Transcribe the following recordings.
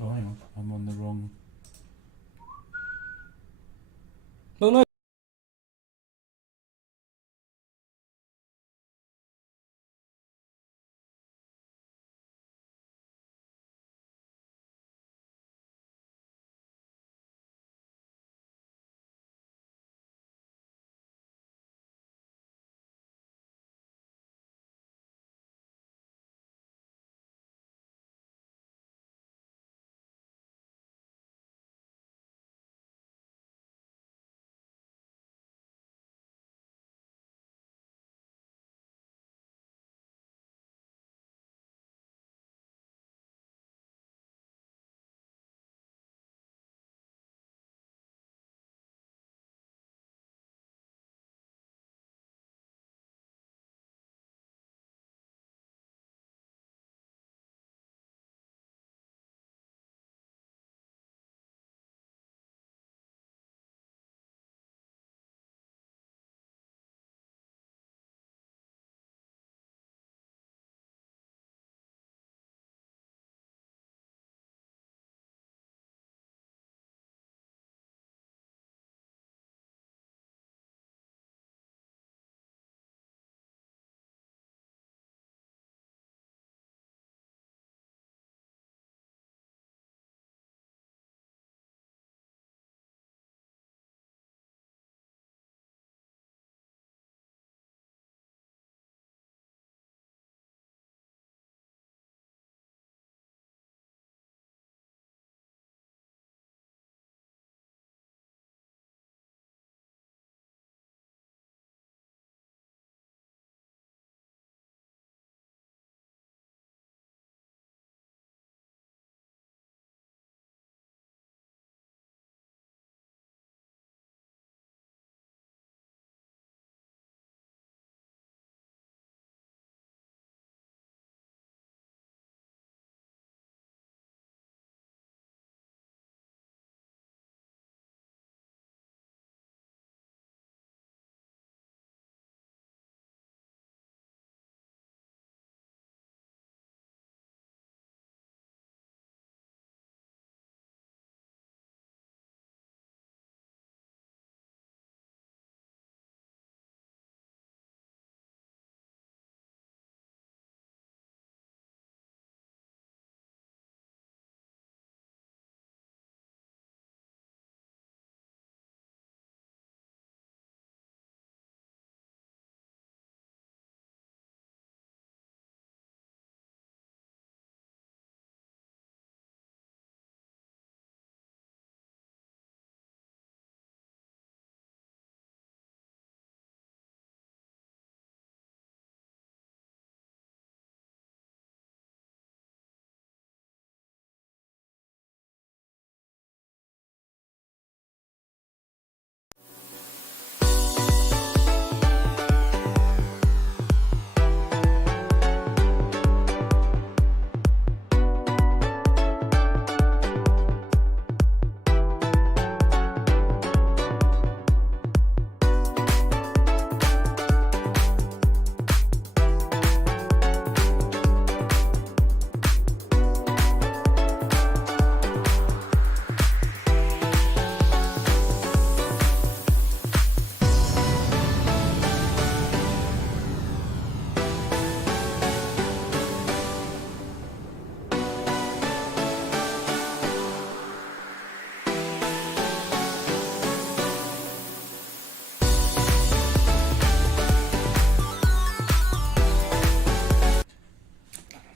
Oh, hang on. I'm on the wrong... Well, no.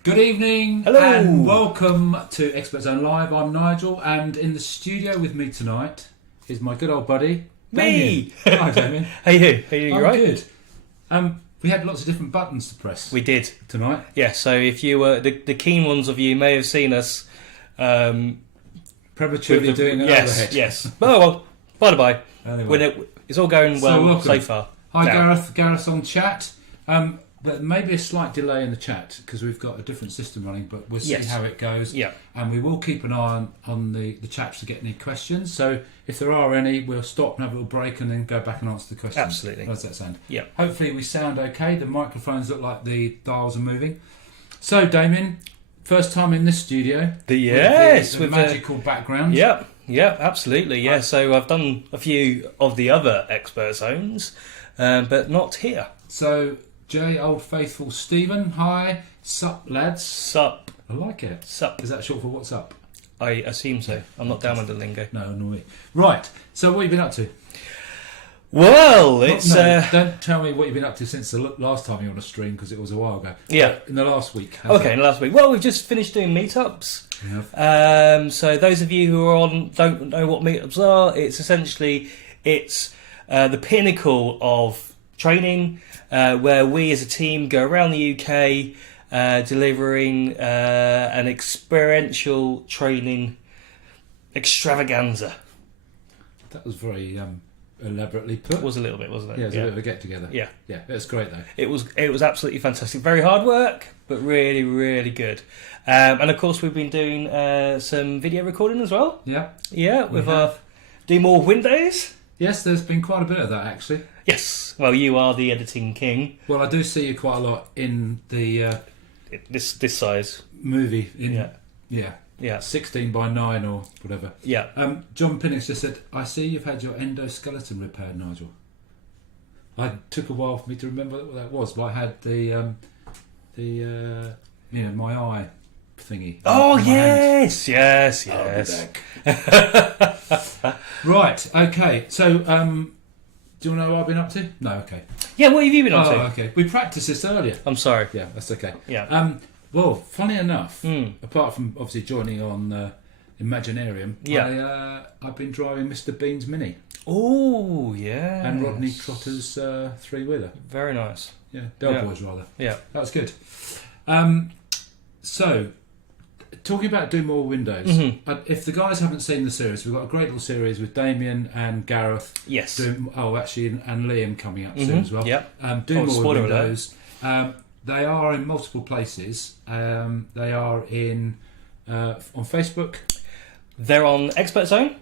Good evening. Hello. And welcome to Expert Zone Live. I'm Nigel, and in the studio with me tonight is my good old buddy, Me. Damien. Hi, Damien. How you? How you? You I'm right? good. We had lots of different buttons to press We did. tonight. Yeah. So if you were the keen ones of you may have seen us. Prematurely doing an yes, overhead. yes. Oh well. By the by, Anyway. it's all going So well welcome. so far. Hi, Now, Gareth. Gareth's on chat. But maybe a slight delay in the chat because we've got a different system running, but we'll see Yes. how it goes. Yeah. And we will keep an eye on the chat to get any questions. So if there are any, we'll stop and have a little break and then go back and answer the questions. Absolutely. How does that sound? Yeah. Hopefully we sound okay. The microphones look like the dials are moving. So, Damien, first time in this studio. Yes, with the with magical background. Yep, absolutely. Yeah, so I've done a few of the other expert zones, but not here. So, Jay, old faithful Stephen, hi. Sup, lads. Sup. I like it. Sup. Is that short for what's up? I assume so. I'm not down with the lingo. No, nor me. Right, so what have you been up to? Well, it's... don't tell me what you've been up to since the last time you were on a stream, because it was a while ago. Yeah. In the last week. Okay, in the last week. Well, we've just finished doing meetups. Yeah. So those of you who are on don't know what meetups are, it's essentially the pinnacle of training, where we as a team go around the UK delivering an experiential training extravaganza. That was very elaborately put. It was a little bit, wasn't it? Yeah, it was a bit of a get together. Yeah, yeah, it was great though. It was absolutely fantastic. Very hard work, but really, really good. And of course, we've been doing some video recording as well. Yeah, with our Do More Windows. Yes, there's been quite a bit of that actually. Yes. Well, you are the editing king. Well, I do see you quite a lot in the This size movie. Yeah. 16 by 9 or whatever. Yeah. John Pinnock just said, "I see you've had your endoskeleton repaired, Nigel." I took a while for me to remember what that was, but I had the my eye thingy. Oh in my hand. yes. Right. Okay. So, do you know what I've been up to? No. Okay. Yeah. What have you been up to? Okay. We practiced this earlier. I'm sorry. Yeah, that's okay. Yeah. Well, funny enough, apart from obviously joining on Imaginarium, I've been driving Mr. Bean's Mini. Oh, yeah. And Rodney Trotter's three-wheeler. Very nice. Yeah, Del Boys rather. Yeah. That was good. So, talking about Do More Windows, if the guys haven't seen the series, we've got a great little series with Damien and Gareth. Yes. And Liam coming up soon as well. Yep. Do More Windows. They are in multiple places. They are in on Facebook. They're on Expert Zone.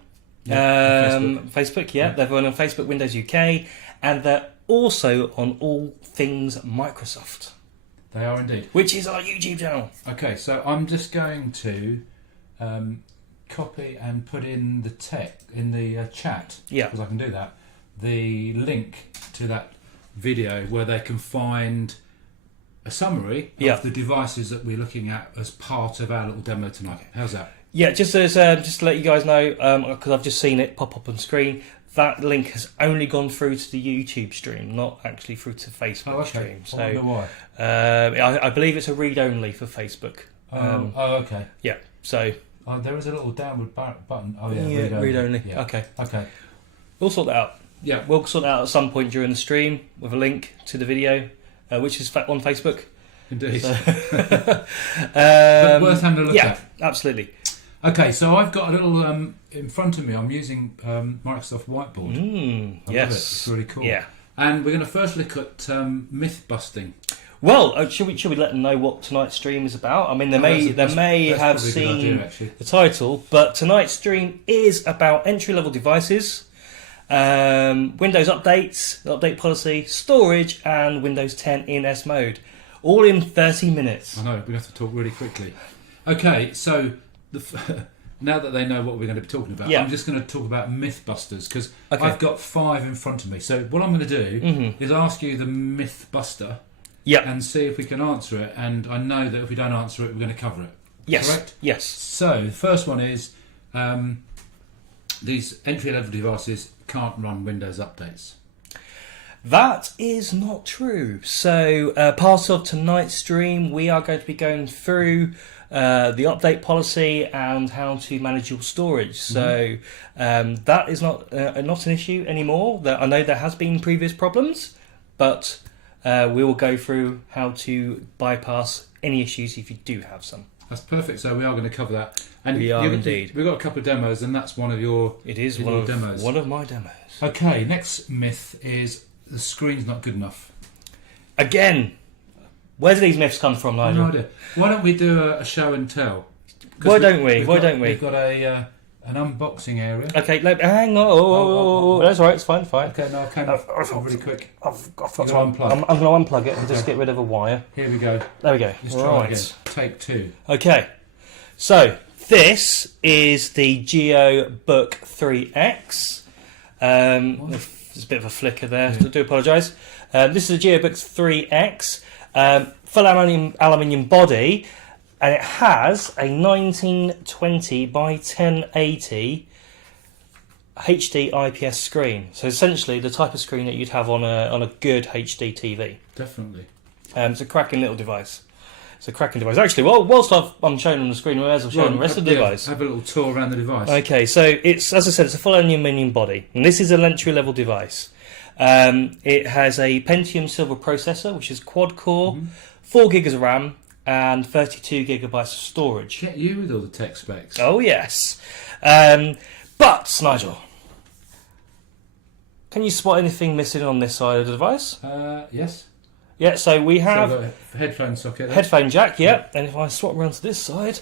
Facebook. Yeah. They're on Facebook, Windows UK, and they're also on all things Microsoft. They are indeed. Which is our YouTube channel. Okay, so I'm just going to copy and put in the chat. Yeah. Because I can do that. The link to that video where they can find a summary of the devices that we're looking at as part of our little demo tonight. How's that? Yeah, just to let you guys know, because I've just seen it pop up on screen, that link has only gone through to the YouTube stream, not actually through to Facebook stream. So, I wonder why. I believe it's a read-only for Facebook. Okay. Yeah, so... there is a little downward button. Oh, yeah, read-only. Yeah. Okay. We'll sort that out. Yeah. We'll sort that out at some point during the stream with a link to the video, which is on Facebook. Indeed. So, but worth having a look at. Yeah, absolutely. Okay, so I've got a little in front of me. I'm using Microsoft Whiteboard. I love it. It's really cool. Yeah. And we're going to first look at myth busting. Well, should we let them know what tonight's stream is about? I mean, they may have seen the title, but tonight's stream is about entry-level devices, Windows updates, update policy, storage, and Windows 10 in S mode, all in 30 minutes. I know, we have to talk really quickly. Okay, so now that they know what we're going to be talking about, I'm just going to talk about Mythbusters, because I've got 5 in front of me. So what I'm going to do is ask you the Mythbuster and see if we can answer it. And I know that if we don't answer it, we're going to cover it. Yes. Correct? Yes. So the first one is these entry-level devices can't run Windows updates. That is not true. So part of tonight's stream, we are going to be going through the update policy and how to manage your storage. So that is not an issue anymore. I know there has been previous problems, but we will go through how to bypass any issues if you do have some. That's perfect. So we are going to cover that. And we are indeed. We've got a couple of demos, and that's one of your demos. One of my demos. Okay, next myth is the screen's not good enough. Again, where do these myths come from, Nigel? No idea. Why don't we do a show and tell? Why don't we? We've got a an unboxing area. Okay, hang on. Oh, that's all right. It's fine. Okay, no, I came off really quick. I've got to unplug. I'm going to unplug it and just get rid of a wire. Here we go. There we go. Let's try again. Take 2. Okay, so this is the GeoBook 3X. There's a bit of a flicker there. I do apologise. This is a GeoBook 3X, full aluminium body, and it has a 1920 by 1080 HD IPS screen. So essentially, the type of screen that you'd have on a good HD TV. Definitely. It's a cracking little device. It's a cracking device. Actually, whilst I'm showing on the screen, as I'm showing the rest of the device. Have a little tour around the device. Okay, so it's, as I said, it's a full aluminium body, and this is an entry-level device. It has a Pentium Silver processor, which is quad-core, 4 gigs of RAM, and 32 gigabytes of storage. Get you with all the tech specs. Oh, yes. But, Nigel, can you spot anything missing on this side of the device? Yes. Yeah, so we have a headphone socket. Headphone jack, yeah. And if I swap around to this side,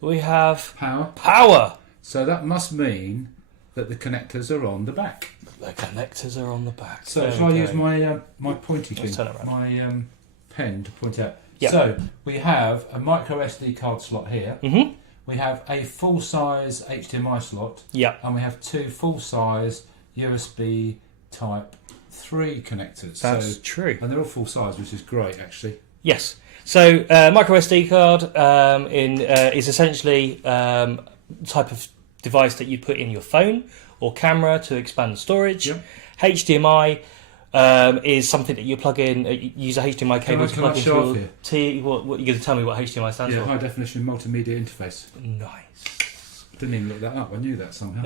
we have power. So that must mean that the connectors are on the back. The connectors are on the back. So shall I use my pointy thing, my pen to point out? Yep. So we have a micro SD card slot here. Mm-hmm. We have a full-size HDMI slot. Yeah. And we have 2 full-size USB Type 3 connectors. That's true. And they're all full-size, which is great, actually. Yes. So micro SD card is essentially type of device that you put in your phone or camera to expand the storage. Yep. HDMI is something that you plug in. Use a HDMI cable to plug into your TV. What you're going to tell me what HDMI stands for? High definition multimedia interface. Nice. Didn't even look that up. I knew that somehow.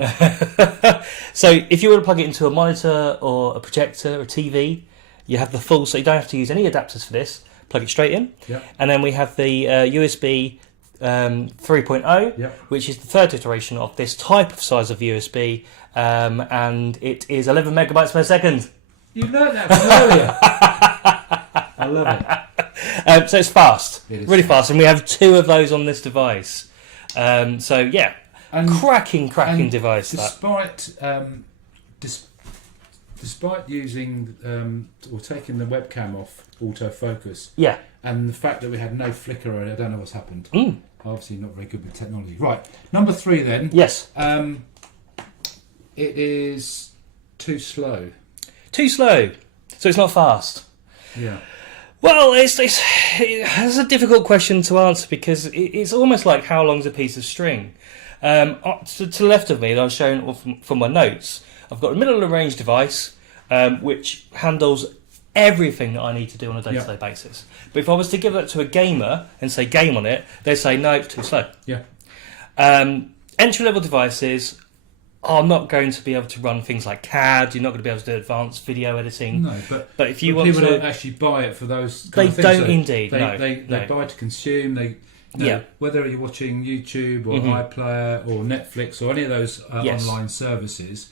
So if you want to plug it into a monitor or a projector or a TV, you have the full. So you don't have to use any adapters for this. Plug it straight in. Yep. And then we have the USB 3.0, yep, which is the third iteration of this type of size of USB, and it is 11 megabytes per second. You learned that from earlier. I love it. So it's fast, really fast, and we have 2 of those on this device. So yeah, cracking device. Despite using or taking the webcam off autofocus, yeah, and the fact that we had no flicker on it, I don't know what's happened. Obviously not very good with technology. Right, number 3 then. Yes. It is too slow. Too slow. So it's not fast. Yeah. Well, it's a difficult question to answer because it's almost like how long's a piece of string. To the left of me, that I've shown from my notes, I've got a middle of the range device which handles everything that I need to do on a day-to-day basis. But if I was to give that to a gamer and say game on it, they'd say no, it's too slow. Yeah. Entry-level devices are not going to be able to run things like CAD. You're not going to be able to do advanced video editing. No, but if you want people to, don't actually buy it for those. They don't indeed. They buy to consume. Whether you're watching YouTube or iPlayer or Netflix or any of those online services,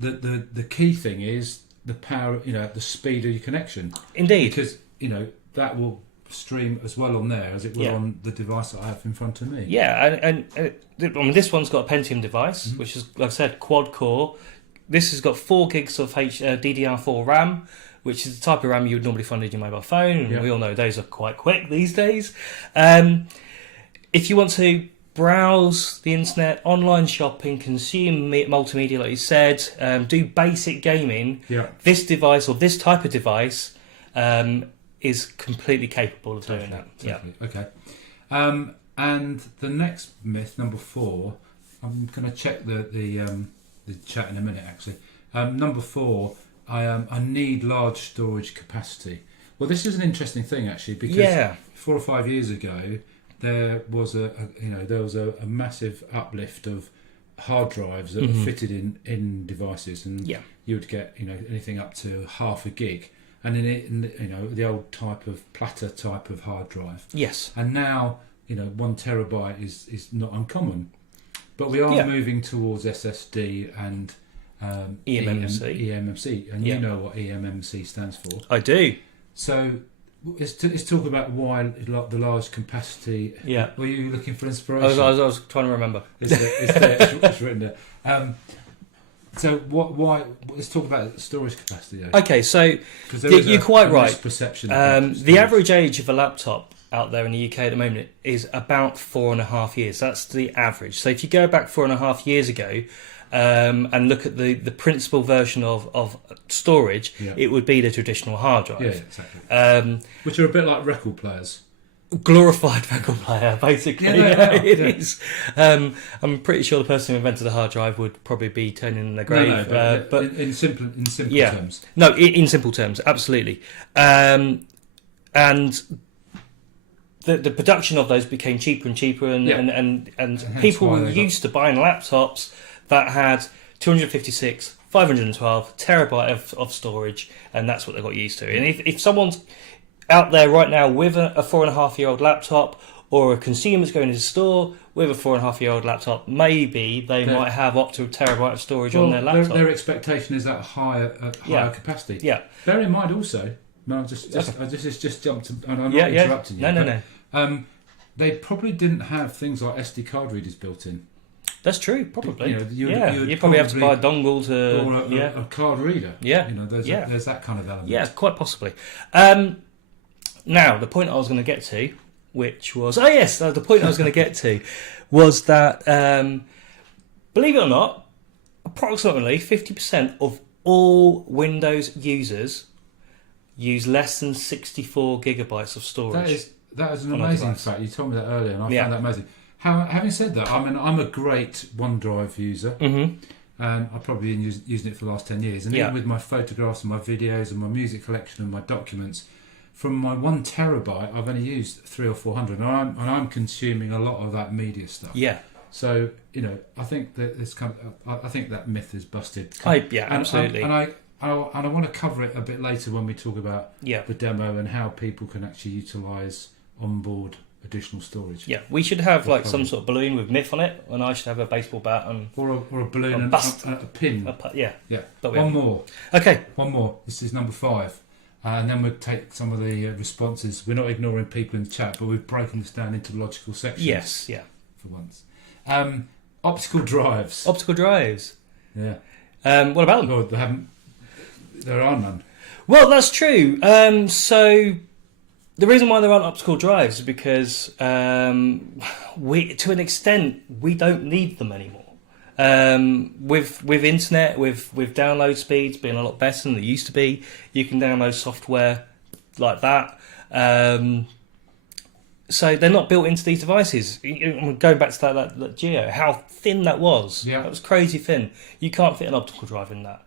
the key thing is the power. The speed of your connection. Indeed, because that will stream as well on there as it will on the device that I have in front of me. Yeah, and I mean, this one's got a Pentium device, which is, like I said, quad core. This has got 4 gigs of DDR4 RAM, which is the type of RAM you would normally find in your mobile phone, and we all know those are quite quick these days. If you want to browse the internet, online shopping, consume multimedia, like you said, do basic gaming, this device or this type of device is completely capable of doing that. Totally. Yeah. Okay. And the next myth, number 4, I'm going to check the chat in a minute. Actually, number 4, I need large storage capacity. Well, this is an interesting thing actually because 4 or 5 years ago there was a massive uplift of hard drives that were fitted in devices, and you would get anything up to half a gig. And in the old type of platter type of hard drive. Yes. And now 1 terabyte is not uncommon, but we are moving towards SSD and eMMC. eMMC, and you know what eMMC stands for. I do. So let's talk about why the large capacity. Yeah. Were you looking for inspiration? I was trying to remember. It's written there. So why? Let's talk about storage capacity. Though. Okay, so you're quite right. Perception. The average age of a laptop out there in the UK at the moment is about 4.5 years. That's the average. So if you go back 4.5 years ago and look at the principal version of storage, it would be the traditional hard drive. Yeah, exactly. Which are a bit like record players. Glorified record player, basically. It is. I'm pretty sure the person who invented the hard drive would probably be turning in their grave. But in simple terms. No, in simple terms, absolutely. And the production of those became cheaper and cheaper, and people were used to buying laptops that had 256, 512 terabyte of storage, and that's what they got used to. And if someone's out there right now with a 4.5-year-old laptop, or a consumer's going to the store with a 4.5-year-old laptop, maybe they might have up to a terabyte of storage on their laptop. Their expectation is that higher capacity. Yeah. Bear in mind also, no, I just jumped, and I'm not interrupting you. No. They probably didn't have things like SD card readers built in. That's true, probably. You probably have to buy a dongle to... Or a card reader. Yeah. There's that kind of element. Yeah, quite possibly. Now, the point I was going to get to, which was... the point I was going to get to was that, believe it or not, approximately 50% of all Windows users use less than 64 gigabytes of storage. That is an amazing fact. You told me that earlier, and I found that amazing. Having said that, I'm a great OneDrive user. Mm-hmm. I've probably been using it for the last 10 years. And even with my photographs and my videos and my music collection and my documents, from my 1 terabyte, I've only used 300 or 400, and I'm consuming a lot of that media stuff. Yeah. So I think that I think that myth is busted. Absolutely. And I want to cover it a bit later when we talk about the demo and how people can actually utilise onboard additional storage. Yeah, we should have some sort of balloon with myth on it, and I should have a baseball bat and or a balloon and a pin. One more. Okay. One more. This is number 5. And then we'll take some of the responses. We're not ignoring people in the chat, but we've broken this down into logical sections. Yes, yeah. For once. Optical drives. Optical drives. Yeah. What about them? No, there are none. Well, that's true. So the reason why there aren't optical drives is because to an extent, we don't need them anymore. With internet, with download speeds being a lot better than they used to be, you can download software like that. So they're not built into these devices. Going back to that Geo, how thin that was. Yeah. That was crazy thin. You can't fit an optical drive in that.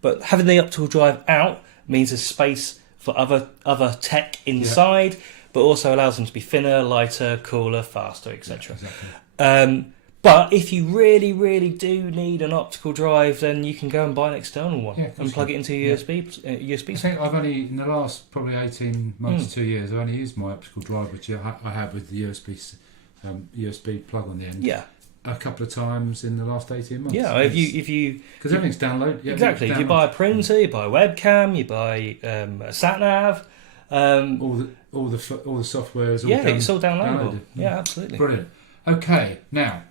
But having the optical drive out means there's space for other tech inside, but also allows them to be thinner, lighter, cooler, faster, etc. Exactly. But if you really, really do need an optical drive, then you can go and buy an external one and plug it into a USB. I think I've only, in the last probably 18 months, 2 years, I've only used my optical drive, which I have with the USB plug on the end. Yeah. A couple of times in the last 18 months. Yeah, if you because everything's download. Yeah, exactly. If you buy a printer, you buy a webcam, you buy a sat nav. All the software is all it's all downloadable. Yeah, absolutely. Brilliant. Okay, now.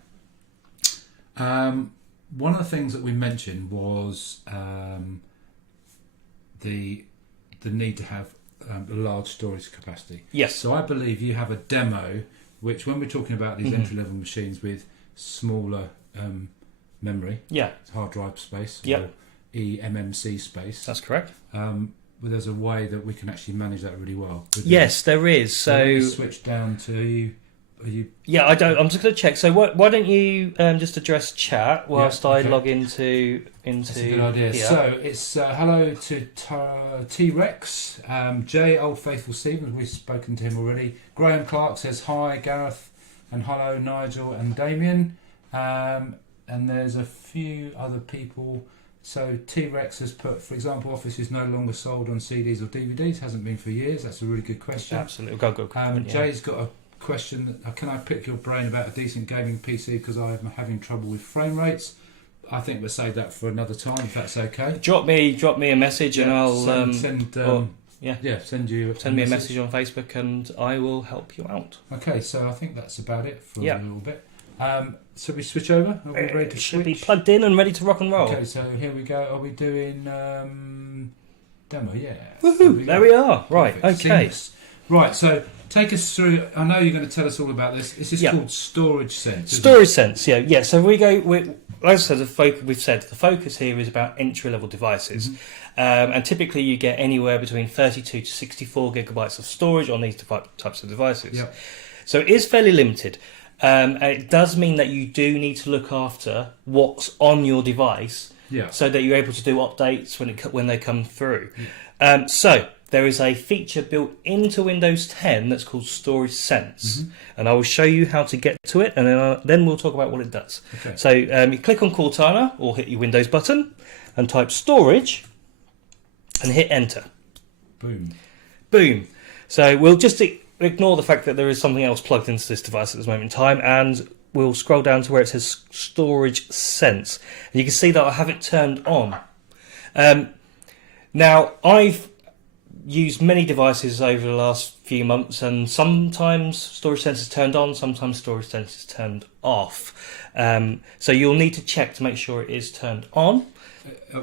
One of the things that we mentioned was the need to have a large storage capacity. Yes. So I believe you have a demo, which when we're talking about these entry-level machines with smaller memory, hard drive space, or eMMC space. That's correct. Well, there's a way that we can actually manage that really well. Yes, there is. So switch down to. Yeah, I don't. I'm just going to check. So why don't you just address chat whilst I log into. That's a good idea. Here. So it's hello to T-Rex, Jay, Old Faithful Stevens. We've spoken to him already. Graham Clark says hi, Gareth, and hello Nigel and Damien. And there's a few other people. So T-Rex has put, for example, Office is no longer sold on CDs or DVDs. Hasn't been for years. That's a really good question. Absolutely. Go. Jay's got a question, can I pick your brain about a decent gaming PC because I am having trouble with frame rates? I think we'll save that for another time if that's okay. Drop me a message and I'll send me a message on Facebook and I will help you out. Okay, so I think that's about it for a little bit. So we switch over? Are we ready to should be plugged in and ready to rock and roll. Okay, so here we go. Are we doing demo? Yeah. Woohoo! There we are. Right, okay. Seamless. Right, so take us through. I know you're going to tell us all about this. This is called Storage Sense. Storage Sense, yeah. So as I said, we've said the focus here is about entry-level devices. Mm-hmm. And typically you get anywhere between 32 to 64 gigabytes of storage on these types of devices. Yep. So it is fairly limited. And it does mean that you do need to look after what's on your device so that you're able to do updates when they come through. Yeah. So there is a feature built into Windows 10 that's called Storage Sense. Mm-hmm. And I will show you how to get to it, and then we'll talk about what it does. Okay. So you click on Cortana or hit your Windows button and type storage and hit enter. Boom. So we'll just ignore the fact that there is something else plugged into this device at this moment in time, and we'll scroll down to where it says Storage Sense. And you can see that I have it turned on. Now, I've used many devices over the last few months, and sometimes Storage Sense is turned on, sometimes Storage Sense is turned off. So you'll need to check to make sure it is turned on.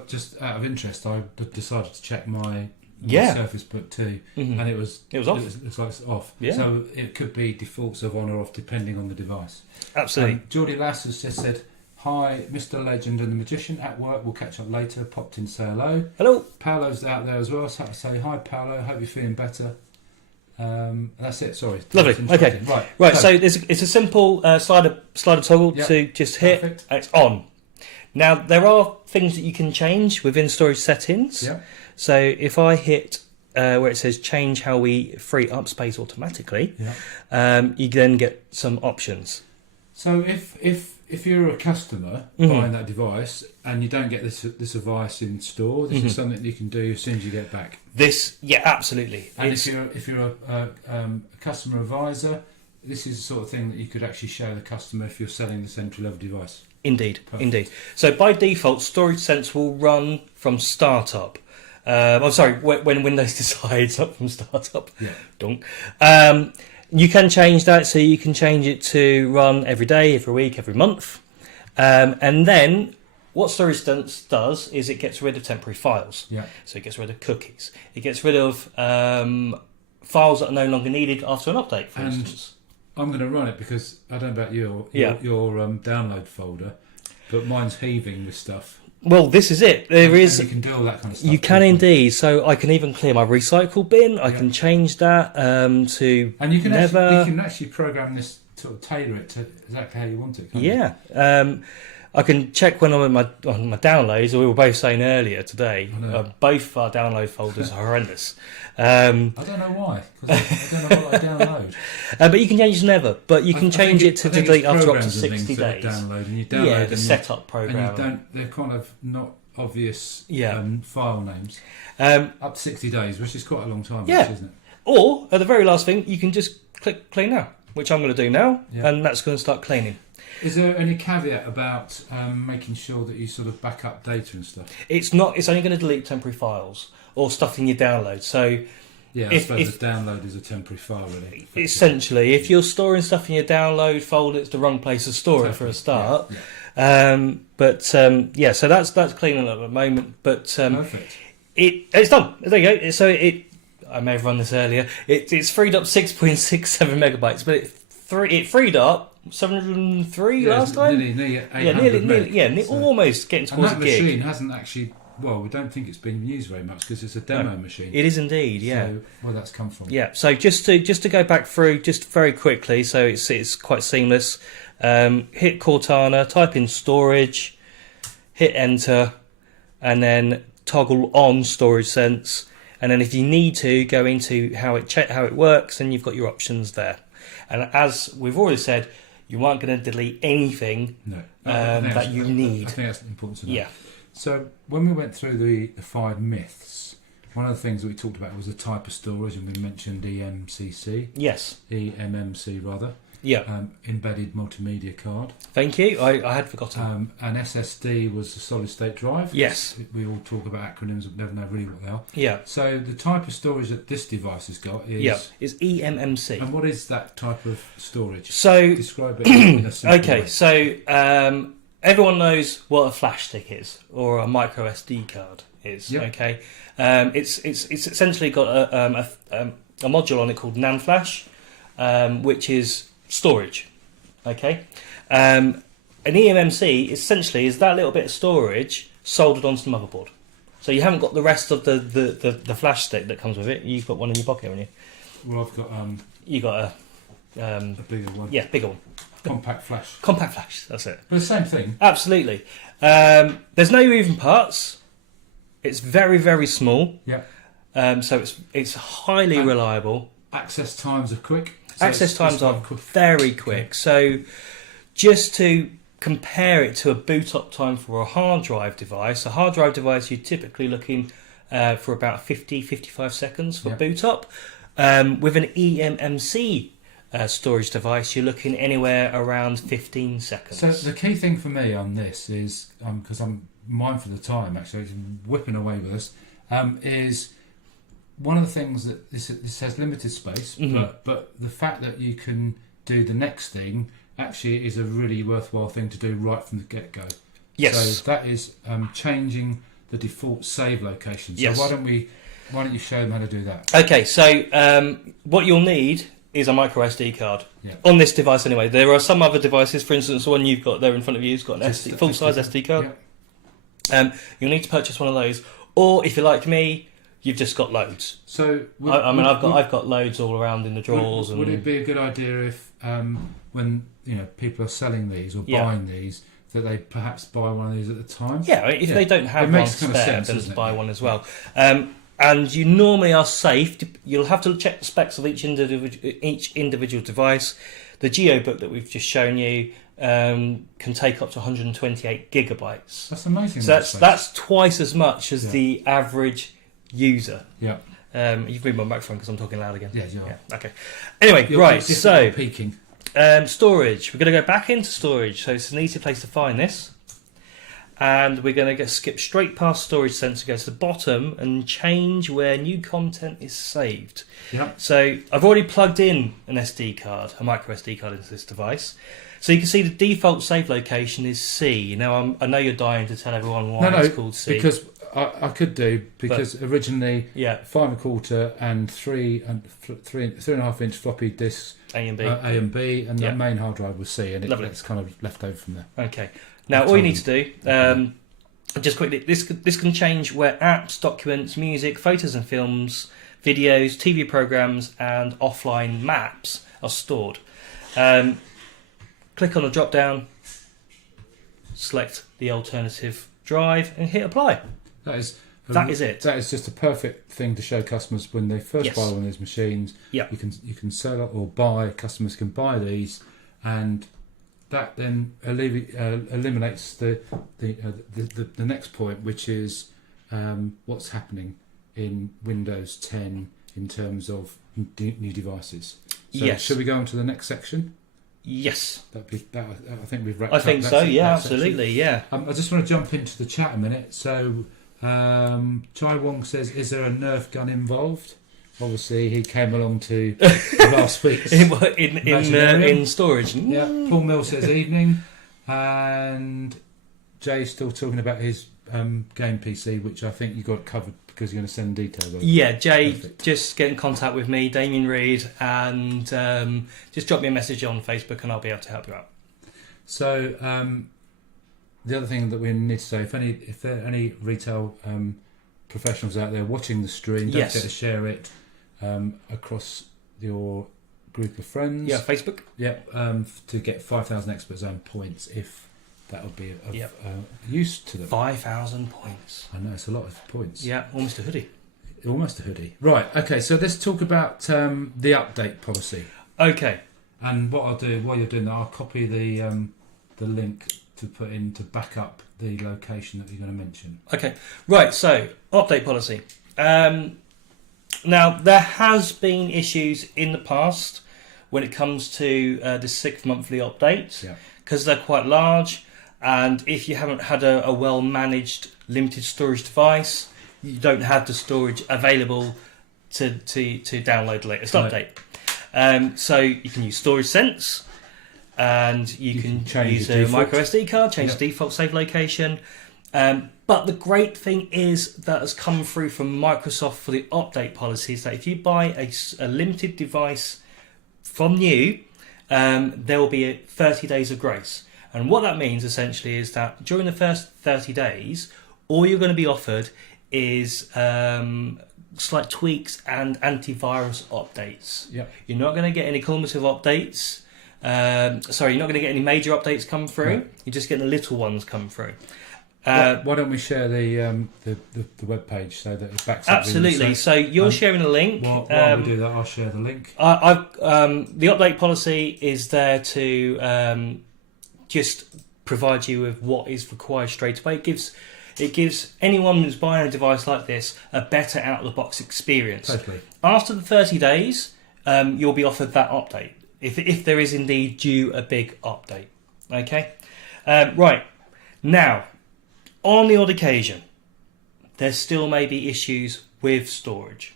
Just out of interest, I decided to check my Surface Book 2, and it was off. It was off. Yeah. So it could be defaults of on or off depending on the device. Absolutely. Geordie Lass has just said, "Hi, Mr. Legend and the Magician. At work, we'll catch up later. Popped in to say hello." Hello. Paolo's out there as well. So I have to say hi, Paolo. Hope you're feeling better. That's it. Sorry. Lovely. Okay. Right. So it's a simple slider toggle to just hit. Perfect. And it's on. Now there are things that you can change within storage settings. Yeah. So if I hit where it says change how we free up space automatically, you then get some options. So if you're a customer buying that device and you don't get this device in store, this is something you can do as soon as you get back. Absolutely. And if you're a customer advisor, this is the sort of thing that you could actually show the customer if you're selling this entry-level device. Indeed. So by default, Storage Sense will run from startup. When Windows decides, not from startup. Yeah. Don't. You can change that, so you can change it to run every day, every week, every month. And then what Storage Sense does is it gets rid of temporary files. Yeah. So it gets rid of cookies. It gets rid of files that are no longer needed after an update, for instance. I'm going to run it because I don't know about your download folder, but mine's heaving with stuff. Well, this is it. You can do all that kind of stuff. You can indeed. So I can even clear my recycle bin. I can change that to and you can actually program this to tailor it to exactly how you want it. Can't you? I can check when I'm on my downloads. We were both saying earlier today, both our download folders are horrendous. I don't know why, because I don't know what I download. But you can change never. But you can change it to delete after up to 60 days. Download and you download the setup program. And they're kind of not obvious file names. Up to 60 days, which is quite a long time, isn't it? Or, at the very last thing, you can just click clean now, which I'm going to do now, and that's going to start cleaning. Is there any caveat about making sure that you sort of back up data and stuff? It's not. It's only going to delete temporary files or stuff in your download. So I suppose the download is a temporary file, really. Essentially, if you're storing stuff in your download folder, it's the wrong place to store it for a start. Yeah. So that's cleaning up at the moment. But perfect. It's done. There you go. So I may have run this earlier. It's freed up 6.67 megabytes, but it freed up 703 last time. Nearly, almost getting towards a gig. And that machine hasn't actually. Well, we don't think it's been used very much because it's a demo machine. It is indeed, yeah. So where that's come from. Yeah. So just to go back through, just very quickly, so it's quite seamless. Hit Cortana, type in storage, hit enter, and then toggle on Storage Sense. And then if you need to, go into how it works, and you've got your options there. And as we've already said, you aren't going to delete anything that you need. I think that's important to know. Yeah. So when we went through the 5 myths, one of the things that we talked about was the type of storage, and we mentioned EMCC. Yes. EMMC rather. embedded multimedia card. Thank you. I had forgotten. An SSD was a solid state drive. Yes. We all talk about acronyms but never know really what they are. Yeah. So the type of storage that this device has got is eMMC. And what is that type of storage? So describe it in a simple way. So everyone knows what a flash stick is or a micro SD card is. Yep. Okay. It's essentially got a module on it called NAND flash, which is storage. Okay. An eMMC essentially is that little bit of storage soldered onto the motherboard. So you haven't got the rest of the flash stick that comes with it. You've got one in your pocket, haven't you? Well, I've got you got a bigger one. Yeah, bigger one. Compact flash. Compact flash. That's it. But the same thing. Absolutely. There's no moving parts. It's very, very small. Yeah. So it's highly reliable. Access times are quick. So access times are very quick. So just to compare it to a boot up time for a hard drive device, you're typically looking for about 50-55 seconds for boot up. With an eMMC storage device, you're looking anywhere around 15 seconds. So the key thing for me on this is, because I'm mindful of the time, actually, it's whipping away with us, is one of the things that this has limited space, but the fact that you can do the next thing actually is a really worthwhile thing to do right from the get-go. Yes. So that is changing the default save location. So why don't you show them how to do that? Okay, so what you'll need is a micro SD card. On this device anyway. There are some other devices, for instance, the one you've got there in front of you has got an full-size SD card. You'll need to purchase one of those, or if you're like me, you've just got loads. So I've got loads all around in the drawers. Would it be a good idea if when people are selling these or buying these, that they perhaps buy one of these at the time? Yeah, if they don't have one spare, then just buy one as well. And you normally are safe. You'll have to check the specs of each individual device. The GeoBook that we've just shown you can take up to 128 gigabytes. That's amazing. So that's twice as much as the average user. Yeah. You've moved my microphone because I'm talking loud again. Yeah, you are. Yeah. Okay. Anyway, so peaking. Storage. We're going to go back into storage. So it's an easy place to find this. And we're going to skip straight past storage sensor, go to the bottom and change where new content is saved. Yeah. So I've already plugged in an SD card, a micro SD card into this device. So you can see the default save location is C. Now I know you're dying to tell everyone why it's called C. Because I could do, because originally 5.25 and 3.5 inch floppy disks A and B, and the main hard drive was C, and it's kind of left over from there. Okay. Now all you need to do, just quickly, this can change where apps, documents, music, photos and films, videos, TV programs, and offline maps are stored. Click on the drop down, select the alternative drive, and hit apply. That is it. That is just a perfect thing to show customers when they first buy one of these machines. Yeah. You can sell or buy. Customers can buy these, and that then eliminates the next point, which is what's happening in Windows 10 in terms of new devices. So yes. Should we go on to the next section? Yes. I think we've wrapped up. I think so. Yeah, absolutely. Yeah. I just want to jump into the chat a minute. So Chai Wong says, "Is there a Nerf gun involved?" Obviously, he came along to last week's in storage. Yeah. Paul Mill says evening, and Jay's still talking about his game PC, which I think you got covered because you're going to send details of. Yeah, Jay, just get in contact with me, Damien Reid, and just drop me a message on Facebook, and I'll be able to help you out. So the other thing that we need to say, if there are any retail professionals out there watching the stream, don't forget to share it across your group of friends. Yeah, Facebook. Yeah, to get 5,000 Expert Zone points, if that would be of use to them. 5,000 points. I know, it's a lot of points. Yeah, almost a hoodie. Almost a hoodie. Right, okay, so let's talk about the update policy. Okay. And what I'll do, while you're doing that, I'll copy the link to put in to back up the location that you're going to mention. Okay, right, so update policy. Now, there has been issues in the past when it comes to the 6 monthly updates, Yeah. because they're quite large, and if you haven't had a well-managed limited storage device, you don't have the storage available to download the latest Right. update. So you can use Storage Sense, and you can change use the a default. micro SD card, change Yep. the default save location. But the great thing is that has come through from Microsoft for the update policy is that if you buy a limited device from new, there will be 30 days of grace. And what that means essentially is that during the first 30 days, all you're going to be offered is slight tweaks and antivirus updates. Yep. You're not going to get any cumulative updates. You're not going to get any major updates come through. Right. You're just getting the little ones come through. Why don't we share the web page so that it backs up? Absolutely. So you're sharing a link. While we do that, I'll share the link. The update policy is there to just provide you with what is required straight away. It gives anyone who's buying a device like this a better out-of-the-box experience. Totally. After the 30 days, you'll be offered that update, if there is indeed due a big update. Okay? Right. Now, on the odd occasion, there still may be issues with storage.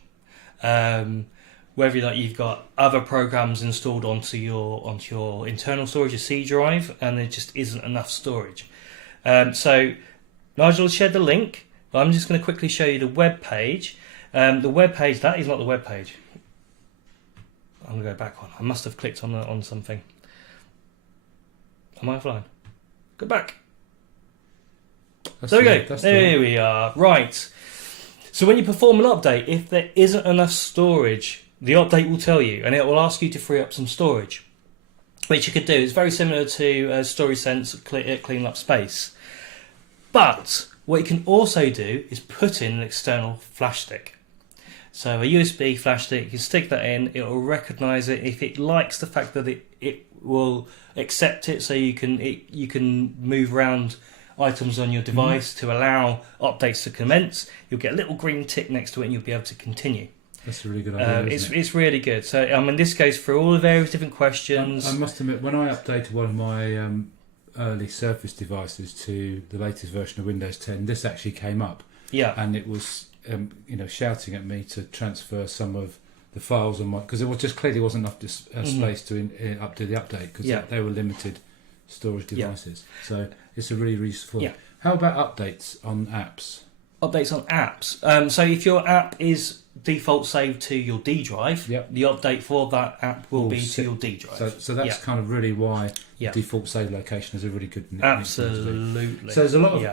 Whether you've got other programs installed onto your internal storage, your C drive, and there just isn't enough storage. So Nigel shared the link, but I'm just going to quickly show you the web page. The web page, that is not the web page. I'm going to go back one. I must have clicked on something. Am I offline? Go back. There we go. There we are. Right. So when you perform an update, if there isn't enough storage, the update will tell you, and it will ask you to free up some storage, which you could do. It's very similar to Storage Sense clean up space. But what you can also do is put in an external flash stick. So a USB flash stick, you can stick that in, it will recognise it. If it likes the fact that it will accept it, so you can move around items on your device to allow updates to commence, you'll get a little green tick next to it and you'll be able to continue. That's a really good idea. It's really good. So this goes through all the various different questions. I must admit, when I updated one of my early Surface devices to the latest version of Windows 10, this actually came up. Yeah. And it was shouting at me to transfer some of the files on my, because there was just clearly wasn't enough space to up to the update, because they were limited storage devices. So it's a really useful. Yeah. How about updates on apps? Updates on apps. So if your app is default saved to your D drive, the update for that app will be to your D drive. So that's kind of really why default save location is a really good absolutely. So there's a lot of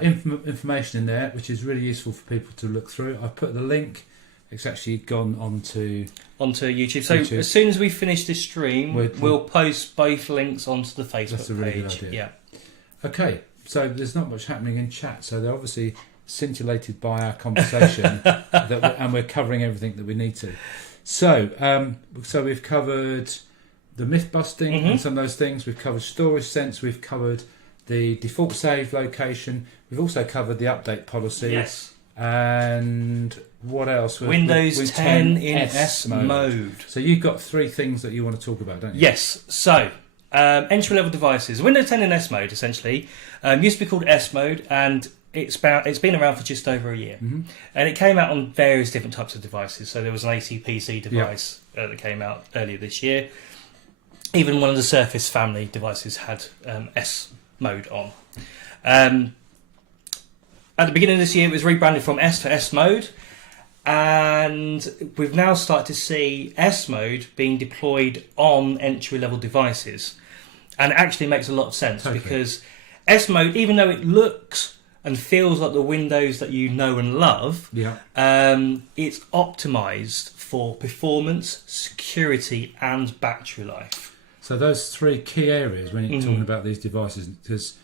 information in there which is really useful for people to look through. I put the link. It's actually gone onto YouTube. So as soon as we finish this stream, we'll post both links onto the Facebook page. That's a really good idea. Yeah. Okay. So there's not much happening in chat. So they're obviously scintillated by our conversation, and we're covering everything that we need to. So we've covered the myth busting and some of those things. We've covered Storage Sense. We've covered the default save location. We've also covered the update policy. Yes. And what else? Windows 10 in S mode. So you've got three things that you want to talk about, don't you? Yes. So entry-level devices. Windows 10 in S mode, essentially, used to be called S mode, and it's been around for just over a year, and it came out on various different types of devices. So there was an ACPC device that came out earlier this year. Even one of the Surface family devices had S mode on. At the beginning of this year, it was rebranded from S to S mode, and we've now started to see S mode being deployed on entry-level devices, and it actually makes a lot of sense because S mode, even though it looks and feels like the Windows that you know and love, it's optimized for performance, security, and battery life. So those three key areas when you're talking about these devices, because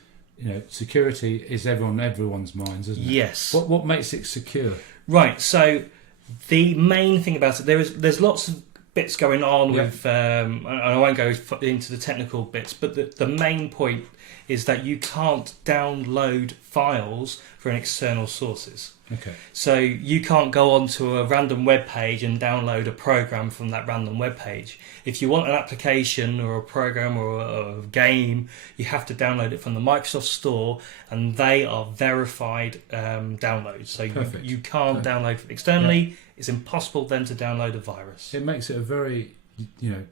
security is everyone's minds, isn't it? Yes. What makes it secure? Right. So the main thing about it, there's lots of bits going on with, and I won't go into the technical bits, but the main point is that you can't download files from external sources. Okay. So you can't go onto a random web page and download a program from that random web page. If you want an application or a program or a game, you have to download it from the Microsoft Store, and they are verified downloads. So you can't download it externally. Yeah. It's impossible then to download a virus. It makes it a very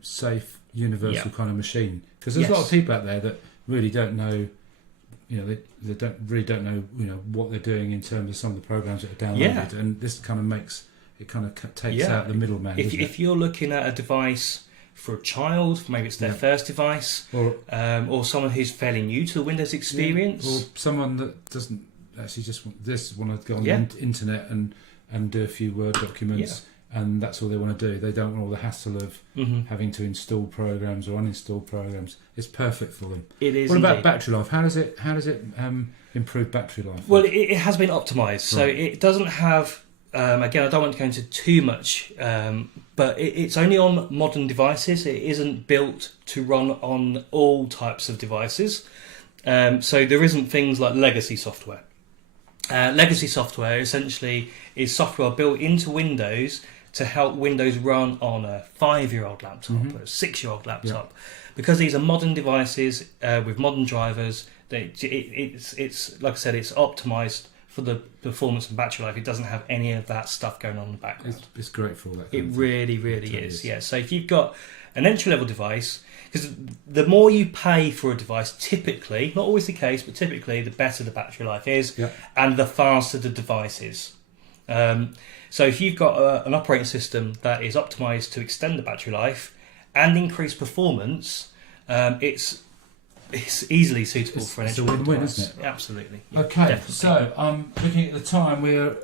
safe, universal kind of machine, because there's a lot of people out there that really don't know. They don't know what they're doing in terms of some of the programs that are downloaded, and this kind of takes out the middleman. If you're looking at a device for a child, maybe it's their first device, or someone who's fairly new to the Windows experience, or someone that doesn't actually just want to go on the internet and do a few Word documents. And that's all they want to do. They don't want all the hassle of having to install programs or uninstall programs. It's perfect for them. It is. What about battery life? How does it improve battery life? Well, it has been optimised, so it doesn't have. Again, I don't want to go into too much, but it's only on modern devices. It isn't built to run on all types of devices. So there isn't things like legacy software. Legacy software essentially is software built into Windows to help Windows run on a 5-year-old laptop or a 6-year-old laptop. Because these are modern devices with modern drivers, it's like I said, it's optimised for the performance and battery life. It doesn't have any of that stuff going on in the background. It's great for all that. It really is. Yeah. So if you've got an entry-level device, because the more you pay for a device, typically, not always the case, but typically the better the battery life is, and the faster the device is. So if you've got an operating system that is optimised to extend the battery life and increase performance, it's easily suitable for an entry-level device. Isn't it? Absolutely. Yeah, okay, definitely. So looking at the time, we're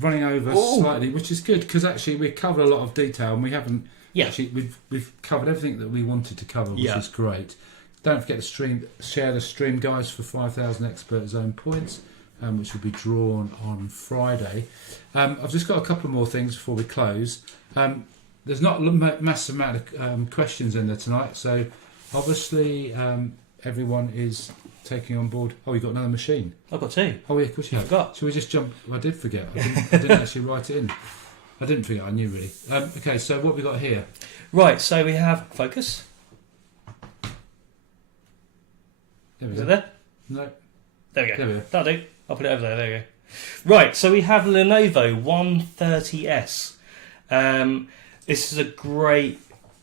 running over slightly, which is good because actually we covered a lot of detail and we haven't. Yeah. Actually, we've covered everything that we wanted to cover, which is great. Don't forget to share the stream, guys, for 5,000 Expert Zone points, which will be drawn on Friday. I've just got a couple more things before we close. There's not a massive amount of questions in there tonight, so obviously everyone is taking on board. Oh, you've got another machine. I've got two. Oh, yeah, of course you have. I've got. Shall we just jump? I did forget. I didn't actually write it in. I didn't forget, I knew really. Okay, so what have we got here? Right, so we have focus. Is it there? No. There we go. That'll do. I'll put it over there. There we go. Right, so we have Lenovo 130S. This is a great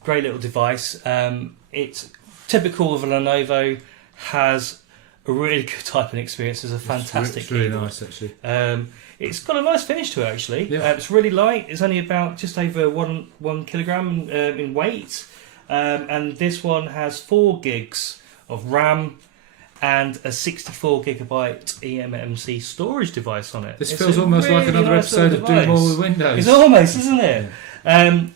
little device. It's typical of a Lenovo, has a really good typing experience. It's a fantastic It's really keyboard. nice, actually. It's got a nice finish to it, actually. Yeah. It's really light. It's only about just over 1 kilogram in weight. And this one has 4 gigs of RAM and a 64 gigabyte eMMC storage device on it. This feels almost really like another episode of Do More with Windows. It's almost, isn't it?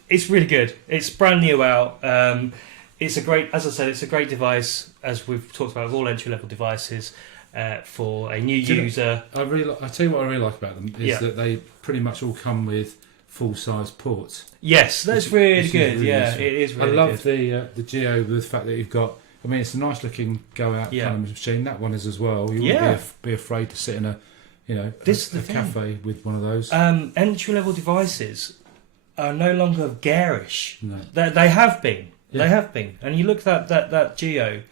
It's really good. It's brand new out. It's a great, as I said, it's a great device, as we've talked about with all entry-level devices. For a new user, I tell you what I really like about them is that they pretty much all come with full-size ports. Yes, that's really good. It is really good. I love the Geo with the fact that you've got. I mean, it's a nice-looking go-out kind of machine. That one is as well. You wouldn't be afraid to sit in a cafe with one of those. Entry-level devices are no longer garish. No. They have been. Yeah. They have been. And you look at that Geo,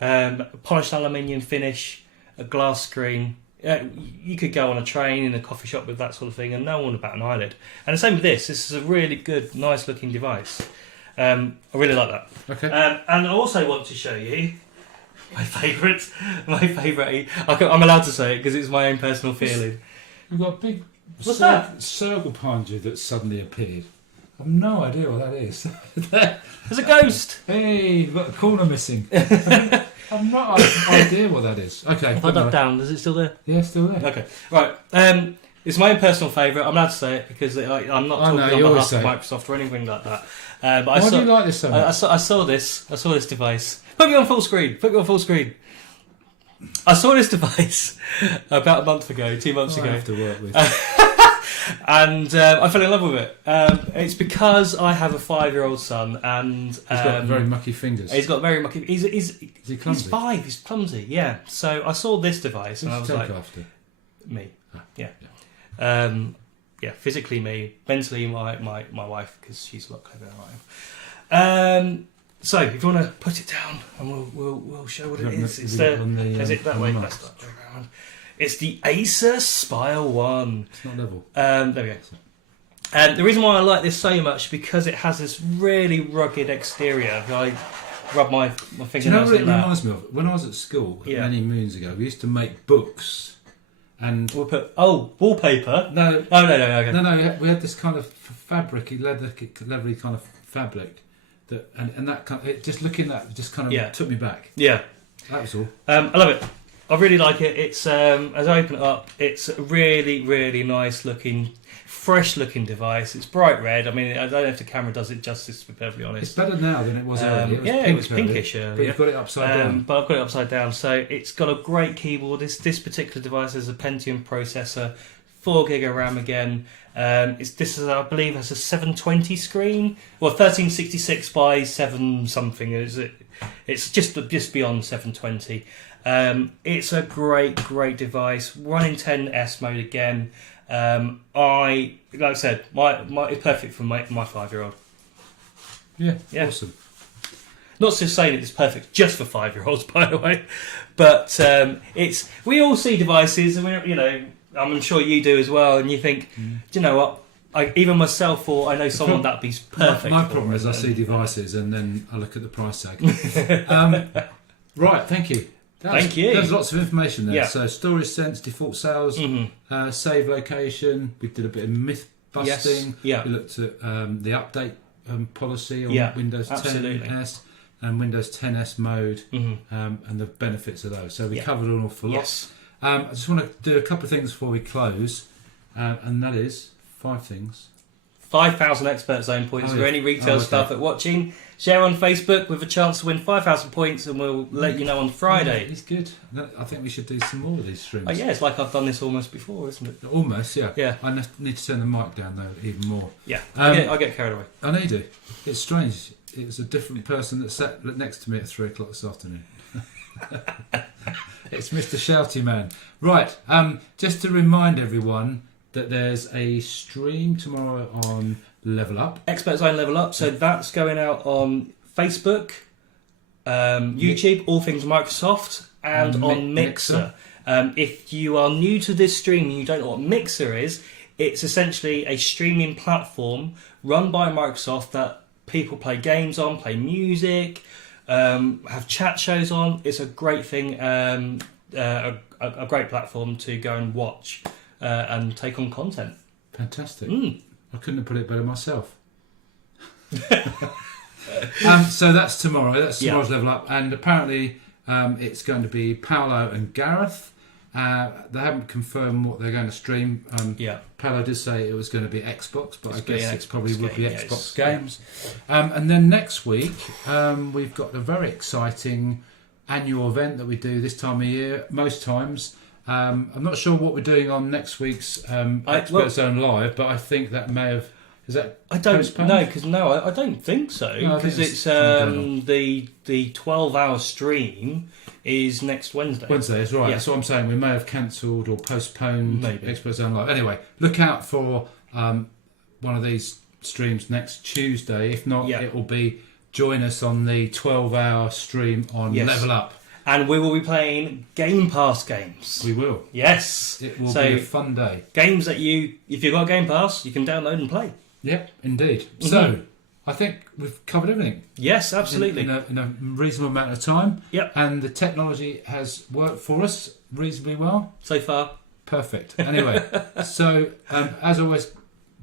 polished aluminium finish. A glass screen. You could go on a train in a coffee shop with that sort of thing, and no one would bat an eyelid. And the same with this. This is a really good, nice-looking device. I really like that. Okay. And I also want to show you my favourite. I'm allowed to say it because it's my own personal feeling. We've got a big circle behind you that suddenly appeared. I've no idea what that is. There's a ghost. Hey, you've got a corner missing. I've no idea what that is. Okay. If I duck down, is it still there? Yeah, still there. Okay. Right. It's my own personal favourite. I'm allowed to say it because I'm not talking on behalf of Microsoft or anything like that. But Why do you like this so much? I saw this device. Put me on full screen. I saw this device about a month ago, 2 months ago. I have to work with. And I fell in love with it. It's because I have a 5-year-old son, and he's got very mucky fingers. He's got very mucky. Is he clumsy? He's 5. He's clumsy. Yeah. So I saw this device, and I was like, after? Me. Ah, yeah. Yeah. Physically me. Mentally my wife, because she's a lot cleverer than I am. So if you want to put it down, and we'll show what it is. It's is it that way? That's not going around. It's the Acer Spire 1. It's not level. There we go. And the reason why I like this so much because it has this really rugged exterior. I rub my fingernails. Do you know what it reminds me of? When I was at school many moons ago, we used to make books, and we'll put wallpaper. No. Okay. No. We had this kind of fabricy, leathery kind of fabric that, and that kind of, it just looking at that just kind of took me back. Yeah, that was all. I love it. I really like it. It's as I open it up, it's a really, really nice looking, fresh looking device. It's bright red. I mean, I don't know if the camera does it justice, to be perfectly honest. It's better now than it was earlier. It was pinkish earlier. But you've got it upside down. But I've got it upside down. So it's got a great keyboard. This particular device has a Pentium processor, 4 gig of RAM again. This is, I believe, has a 720 screen, well, 1366 by 7 something. It's just beyond 720. It's a great device. Running 10S mode again. Like I said, it's perfect for my 5-year-old. Yeah, awesome. Not just saying it's perfect just for 5-year-olds, by the way, but we all see devices, and I'm sure you do as well, and you think, do you know what? Even myself, or I know someone that'd be perfect. My problem is I see devices and then I look at the price tag. Right, thank you. Thank you. There's lots of information there. Yeah. So storage sense, default sales, save location. We did a bit of myth busting. Yes. Yeah. We looked at the update policy on Windows 10S and Windows 10S mode and the benefits of those. So we covered an awful lot. Yes. I just want to do a couple of things before we close, and that is 5 things. 5,000 expert zone points for any retail staff at watching. Share on Facebook with a chance to win 5,000 points, and we'll let you know on Friday. Yeah, it's good. I think we should do some more of these streams. Oh, yeah, it's like I've done this almost before, isn't it? Almost, yeah. Yeah. I need to turn the mic down though, even more. Yeah, I get carried away. I know you do. It's strange. It was a different person that sat next to me at 3 o'clock this afternoon. It's Mr. Shouty Man. Right, just to remind everyone that there's a stream tomorrow on Level Up. Expert Zone Level Up. So that's going out on Facebook, YouTube, All Things Microsoft, and on Mixer. If you are new to this stream and you don't know what Mixer is, it's essentially a streaming platform run by Microsoft that people play games on, play music, have chat shows on. It's a great thing, a great platform to go and watch and take on content. Fantastic. I couldn't have put it better myself. So that's tomorrow. That's tomorrow's Level Up. And apparently it's going to be Paolo and Gareth. They haven't confirmed what they're going to stream. Paolo did say it was going to be Xbox, but I guess it probably would be Xbox games. And then next week we've got a very exciting annual event that we do this time of year. Most times, I'm not sure what we're doing on next week's Expert Zone Live, but I think that may have. Is that I don't know I don't think so because it's the 12-hour stream is next Wednesday. Wednesday is right. Yeah. That's what I'm saying. We may have cancelled or postponed Expert Zone Live. Anyway, look out for one of these streams next Tuesday. If not, it will be join us on the 12-hour stream on Level Up. And we will be playing Game Pass games. We will. Yes. It will be a fun day. Games that if you've got Game Pass, you can download and play. Yep, indeed. Mm-hmm. So, I think we've covered everything. Yes, absolutely. In a reasonable amount of time. Yep. And the technology has worked for us reasonably well. So far. Perfect. Anyway, so as always,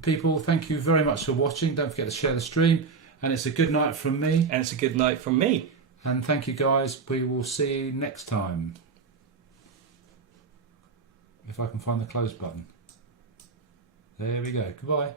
people, thank you very much for watching. Don't forget to share the stream. And it's a good night from me. And it's a good night from me. And thank you guys. We will see you next time. If I can find the close button. There we go. Goodbye.